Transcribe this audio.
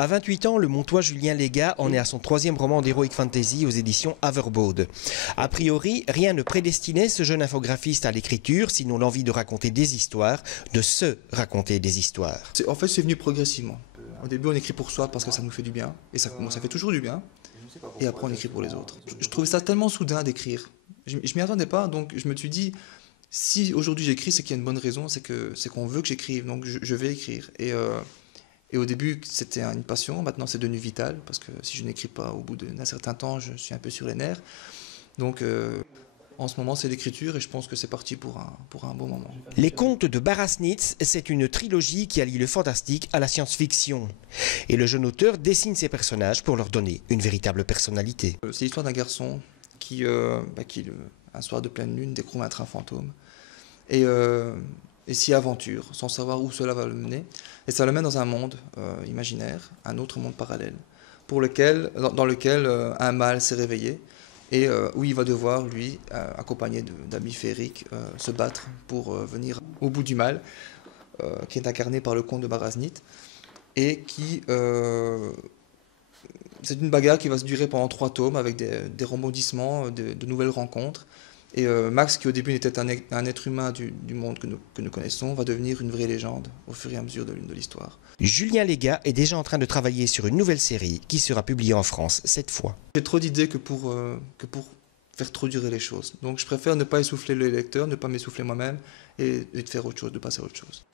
À 28 ans, le Montois Julien Légat en est à son 3e roman d'Heroic Fantasy aux éditions Haverbaud. A priori, rien ne prédestinait ce jeune infographiste à l'écriture, sinon l'envie de raconter des histoires, de se raconter des histoires. En fait, c'est venu progressivement. Au début, on écrit pour soi parce que ça nous fait du bien, et ça fait toujours du bien. Et après, on écrit pour les autres. Je trouvais ça tellement soudain d'écrire. Je m'y attendais pas, donc je me suis dit, si aujourd'hui j'écris, c'est qu'il y a une bonne raison, c'est qu'on veut que j'écrive, donc je vais écrire. Et au début, c'était une passion, maintenant c'est devenu vital, parce que si je n'écris pas au bout d'un certain temps, je suis un peu sur les nerfs. Donc en ce moment, c'est l'écriture et je pense que c'est parti pour un bon moment. Les contes de Barasnitz, c'est une trilogie qui allie le fantastique à la science-fiction. Et le jeune auteur dessine ses personnages pour leur donner une véritable personnalité. C'est l'histoire d'un garçon qui un soir de pleine lune, découvre un train fantôme et s'y aventure, sans savoir où cela va le mener. Et ça le mène dans un monde imaginaire, un autre monde parallèle, dans lequel un mâle s'est réveillé et où il va devoir, lui, accompagné d'amis féeriques, se battre pour venir au bout du mal, qui est incarné par le comte de Barasnitz, et qui... c'est une bagarre qui va se durer pendant 3 tomes avec des rebondissements, de nouvelles rencontres. Et Max, qui au début n'était un être humain du monde que nous connaissons, va devenir une vraie légende au fur et à mesure de l'histoire. Julien Légat est déjà en train de travailler sur une nouvelle série qui sera publiée en France cette fois. J'ai trop d'idées que pour faire trop durer les choses. Donc je préfère ne pas essouffler le lecteur, ne pas m'essouffler moi-même et de faire autre chose, de passer à autre chose.